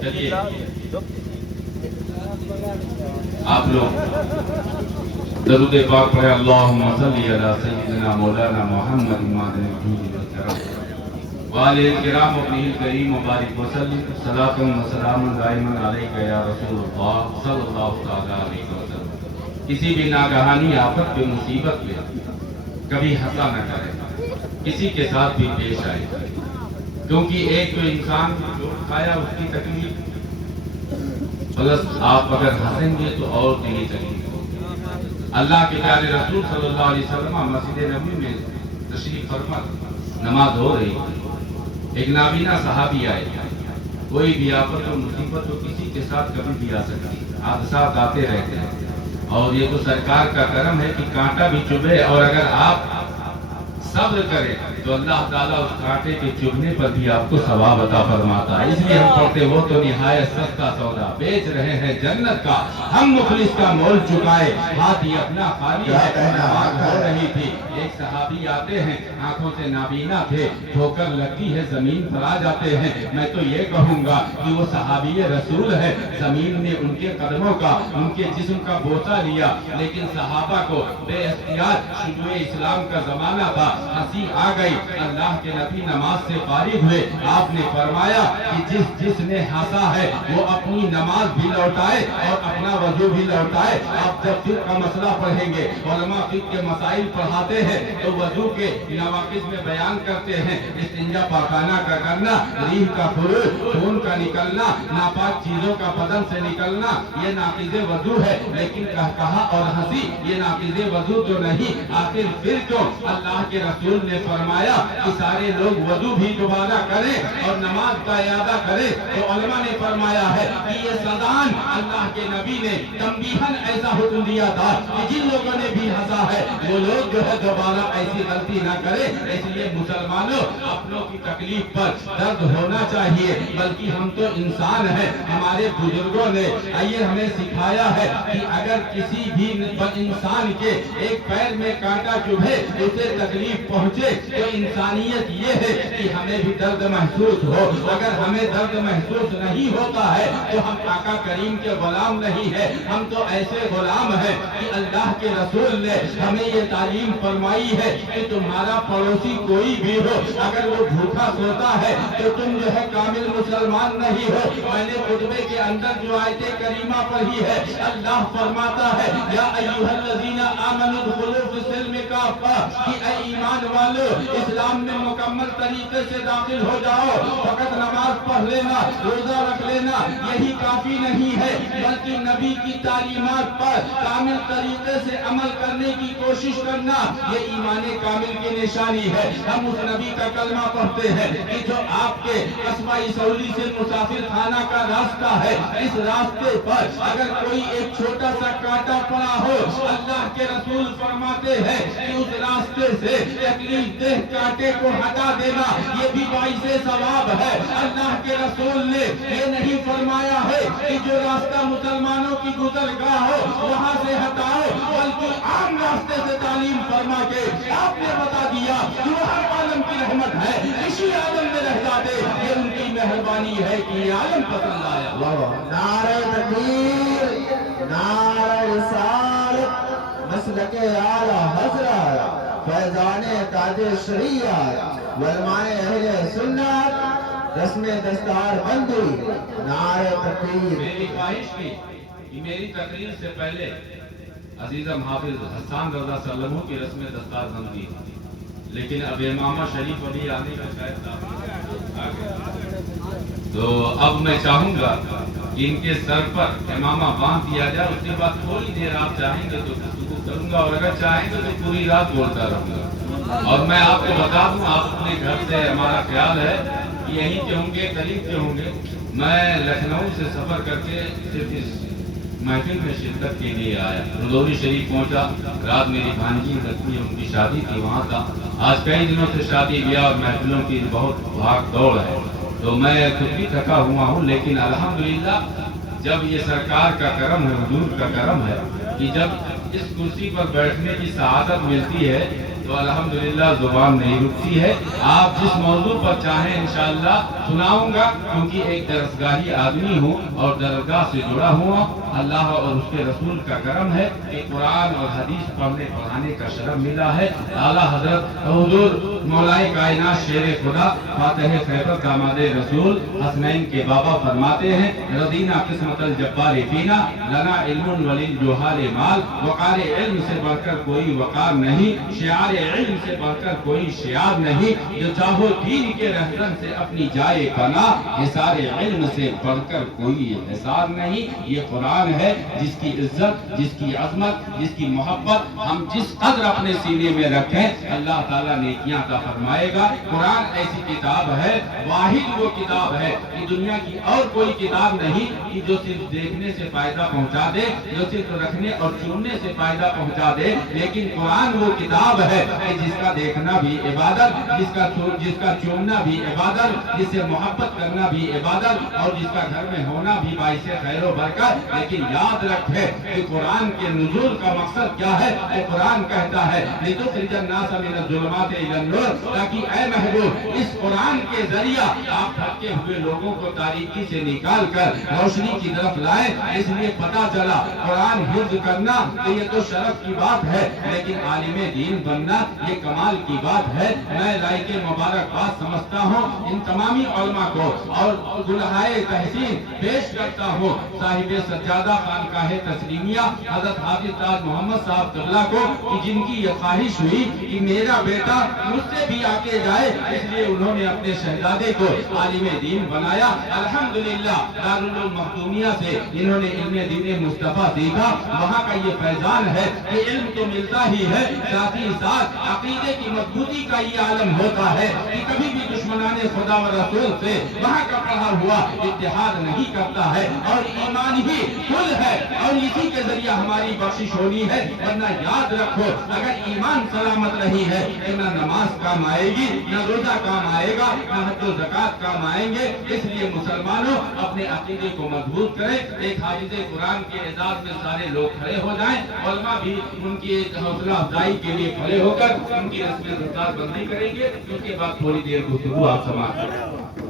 چلیے آپ لوگ درود پاک پڑھیں، اللہم صلی علی سیدنا مولانا محمد مادن الجود والکرم وآلہ الکرام ابنہ الکریم مبارک وسلم صلاۃ و سلام دائما علیک یا رسول اللہ صلی اللہ تعالی علیہ وسلم۔ کسی بھی ناگہانی آفت پہ مصیبت میں کبھی ہنسا نہ کرے، کسی کے ساتھ بھی پیش آئے، کیونکہ ایک جو انسان جو کھایا اس کی تکلیف، بس آپ اگر ہنسیں گے تو اور دینی تکلیف ہوگی۔ اللہ کے پیارے رسول صلی اللہ علیہ وسلم مسجد نبوی میں تشریف فرما نماز ہو رہی، ایک نابینا صحابی آئے۔ کوئی بھی آفت و مصیبت تو کسی کے ساتھ کبھی بھی آ سکتی، حادثات آتے رہتے ہیں، اور یہ تو سرکار کا کرم ہے کہ کانٹا بھی چبھے اور اگر آپ صبر کریں تو اللہ تعالیٰ اس کانٹے کے چبھنے پر بھی آپ کو ثواب عطا فرماتا ہے۔ اس لیے ہم پڑھتے وہ تو نہایت سستا سودا بیچ رہے ہیں جنت کا، ہم مخلص کا مول چکائے، ہاتھ ہی اپنا خالی ہے۔ نماز ہو رہی تھی، ایک صحابی آتے ہیں، آنکھوں سے نابینا تھے، ٹھوکر لگتی ہے زمین پر آ جاتے ہیں۔ میں تو یہ کہوں گا کہ وہ صحابی رسول ہے، زمین نے ان کے قدموں کا، ان کے جسم کا بوسہ لیا، لیکن صحابہ کو بے اختیار شروع اسلام کا زمانہ تھا، ہنسی آ گئی۔ اللہ کے نبی نماز سے فارغ ہوئے، آپ نے فرمایا کہ جس نے ہنسا ہے وہ اپنی نماز بھی لوٹائے اور اپنا وضو بھی لوٹائے۔ آپ جب فقہ کا مسئلہ پڑھیں گے، علماء فقہ کے مسائل پڑھاتے ہیں تو وضو کے نواقض میں بیان کرتے ہیں، استنجا پاکانہ کا کرنا، ریح کا خروج، خون کا نکلنا، ناپاک چیزوں کا بدن سے نکلنا، یہ ناقض وضو ہے، لیکن کہا اور ہنسی یہ ناقض وضو تو نہیں۔ آخر پھر کیوں اللہ کے رسول نے فرمایا کہ سارے لوگ وضو بھی دوبارہ کریں اور نماز کا اعادہ کریں، تو علماء نے فرمایا ہے کہ یہ سزان اللہ کے نبی نے تنبیہاً ایسا حکم دیا تھا کہ جن لوگوں نے بھی ہنسا ہے وہ لوگ جو ہے دوبارہ ایسی غلطی نہ کریں۔ اس لیے مسلمانوں اپنوں کی تکلیف پر درد ہونا چاہیے، بلکہ ہم تو انسان ہیں۔ ہمارے بزرگوں نے یہ ہمیں سکھایا ہے کہ اگر کسی بھی انسان کے ایک پیر میں کانٹا چبھے، اسے تکلیف پہنچے، تو انسانیت یہ ہے کہ ہمیں بھی درد محسوس ہو۔ اگر ہمیں درد محسوس نہیں ہوتا ہے تو ہم آقا کریم کے غلام نہیں ہیں، ہم تو ایسے غلام ہیں کہ اللہ کے رسول نے ہمیں یہ تعلیم فرمائی ہے کہ تمہارا پڑوسی کوئی بھی ہو، اگر وہ بھوکا سوتا ہے تو تم جو ہے کامل مسلمان نہیں ہو۔ میں نے خطبے کے اندر جو آیت کریمہ پڑھی ہے، اللہ فرماتا ہے یا ایھا الذین آمنوا ادخلوا فی السلم کافہ، کہ اے ایمان والو اسلام میں مکمل طریقے سے داخل ہو جاؤ۔ فقط نماز پڑھ لینا، روزہ رکھ لینا یہی کافی نہیں ہے، بلکہ نبی کی تعلیمات پر کامل طریقے سے عمل کرنے کی کوشش کرنا یہ ایمان کامل کی نشانی ہے۔ ہم اس نبی کا کلمہ پڑھتے ہیں کہ جو آپ کے قصبہ سولی سے مسافر خانہ کا راستہ ہے، اس راستے پر اگر کوئی ایک چھوٹا سا کانٹا پڑا ہو، اللہ کے رسول فرماتے ہیں کہ اس راستے سے تکلیف دہ کانٹے کو ہٹا دینا یہ بھی باعث ثواب ہے۔ اللہ کے رسول نے یہ نہیں فرمایا ہے کہ جو راستہ مسلمانوں کی گزرگاہ ہو وہاں سے ہٹاؤ، بلکہ عام راستے سے تعلیم فرما کے آپ نے بتا دیا کہ وہ ہر عالم کی رحمت ہے، اسی عالم میں رہ جاتے، یہ ان کی مہربانی ہے کہ یہ عالم پسند آیا۔ نعرہ تکبیر، نعرہ رسالت، مسلک اعلی حضرت، فیضان تاج شریعت، علماء اہل سنت، رسم دستار بندی، نعرہ تکبیر۔ میری خواہش تھی کہ میری تقریر سے پہلے عزیزم حافظ حسان رضا صلی اللہ علیہ وسلم کی رسم دستار بندی، لیکن اب امامہ شریف ابھی آنے کا شاید آ گیا، تو اب میں چاہوں گا کہ ان کے سر پر امامہ باندھ دیا جائے، اس کے بعد تھوڑی دیر آپ چاہیں گے تو گفتگو کروں گا، اور اگر چاہیں گے تو پوری رات بولتا رہوں گا۔ اور میں آپ کو بتا دوں، آپ اپنے گھر سے ہمارا خیال ہے کہ یہیں کے ہوں گے، قریب کے ہوں گے، میں لکھنؤ سے سفر کر کے صرف اس محفل میں شرکت کے لیے آیا، رضوری شریف پہنچا، رات میری بھانجی لڑکی ان کی شادی تھی، وہاں تھا۔ آج کئی دنوں سے شادی بیاہ اور محفلوں کی بہت بھاگ دوڑ ہے، تو میں خود بھی تھکا ہوا ہوں، لیکن الحمدللہ جب یہ سرکار کا کرم ہے، حضور کا کرم ہے کہ جب اس کرسی پر بیٹھنے کی سعادت ملتی ہے تو الحمدللہ زبان نہیں رکتی ہے. آپ جس موضوع پر چاہیں انشاءاللہ سناؤں گا، کیونکہ ایک درسگاہی آدمی ہوں اور درگاہ سے جڑا ہوا. اللہ اور اس کے رسول کا کرم ہے کہ قرآن اور حدیث پڑھنے پڑھانے کا شرف ملا ہے. اعلیٰ حضرت حضور مولائے کائنات شیر خدا فاتح خیبر داماد رسول حسنین کے بابا فرماتے ہیں رضینا قسمت الجبار فینا لنا علم وللجہال مال. وقار علم سے بڑھ کر کوئی وقار نہیں، شعار علم سے بڑھ کر کوئی شعار نہیں. جو چاہو دین کے رہزن سے اپنی جائے بنا، حصار علم سے بڑھ کر کوئی حصار نہیں. یہ قرآن ہے جس کی عزت، جس کی عظمت، جس کی محبت ہم جس قدر اپنے سینے میں رکھیں اللہ تعالیٰ نیکیاں عطا فرمائے گا. قرآن ایسی کتاب ہے، واحد وہ کتاب ہے کہ دنیا کی اور کوئی کتاب نہیں کہ جو صرف دیکھنے سے فائدہ پہنچا دے، جو صرف رکھنے اور چننے سے فائدہ پہنچا دے. لیکن قرآن وہ کتاب ہے جس کا دیکھنا بھی عبادت، جس کا چومنا بھی عبادت، جس سے محبت کرنا بھی عبادت، اور جس کا گھر میں ہونا بھی باعث خیر و برکت. لیکن یاد رکھے کہ قرآن کے نزول کا مقصد کیا ہے. کہ قرآن کہتا ہے لِتُخْرِجَ النَّاسَ مِنَ الظُّلُمَاتِ إِلَى النُّورِ، تاکہ اے محبوب اس قرآن کے ذریعہ آپ بھٹکے ہوئے لوگوں کو تاریکی سے نکال کر روشنی کی طرف لائیں. اس لیے پتا چلا قرآن حفظ کرنا تو یہ تو شرف کی بات ہے، لیکن عالم دین بننا یہ کمال کی بات ہے. میں لائق مبارکباد سمجھتا ہوں ان تمامی علماء کو اور گلہائے تحسین پیش کرتا ہوں صاحب سجادہ خانقاہ تسلیمیہ حضرت حافظ تاج محمد صاحب قبلہ کو، کہ جن کی یہ خواہش ہوئی کہ میرا بیٹا مجھ سے بھی آگے جائے، اس لیے انہوں نے اپنے شہزادے کو عالم دین بنایا. الحمدللہ دارالعلوم مخدومیہ سے انہوں نے علم دین مصطفیٰ سیکھا. وہاں کا یہ فیضان ہے کہ علم تو ملتا ہی ہے، ساتھ ہی ساتھ عقیدے کی مضبوطی کا یہ عالم ہوتا ہے کہ کبھی بھی دشمنان خدا و رسول سے وہاں کا پڑھا ہوا اتحاد نہیں کرتا ہے. اور ایمان ہی کل ہے اور اسی کے ذریعہ ہماری بخشش ہونی ہے. ورنہ یاد رکھو اگر ایمان سلامت نہیں ہے تو نہ نماز کام آئے گی، نہ روزہ کام آئے گا، نہ حج و زکوٰۃ کام آئیں گے. اس لیے مسلمانوں اپنے عقیدے کو مضبوط کریں. ایک حافظ قرآن کے اعزاز میں سارے لوگ کھڑے ہو جائیں. علماء بھی ان کی حوصلہ افزائی کے لیے کھڑے ہو کر ان کی رسم دستار بندی کریں گے. اس کے بعد تھوڑی دیر گفتگو آپ سماعت کریں.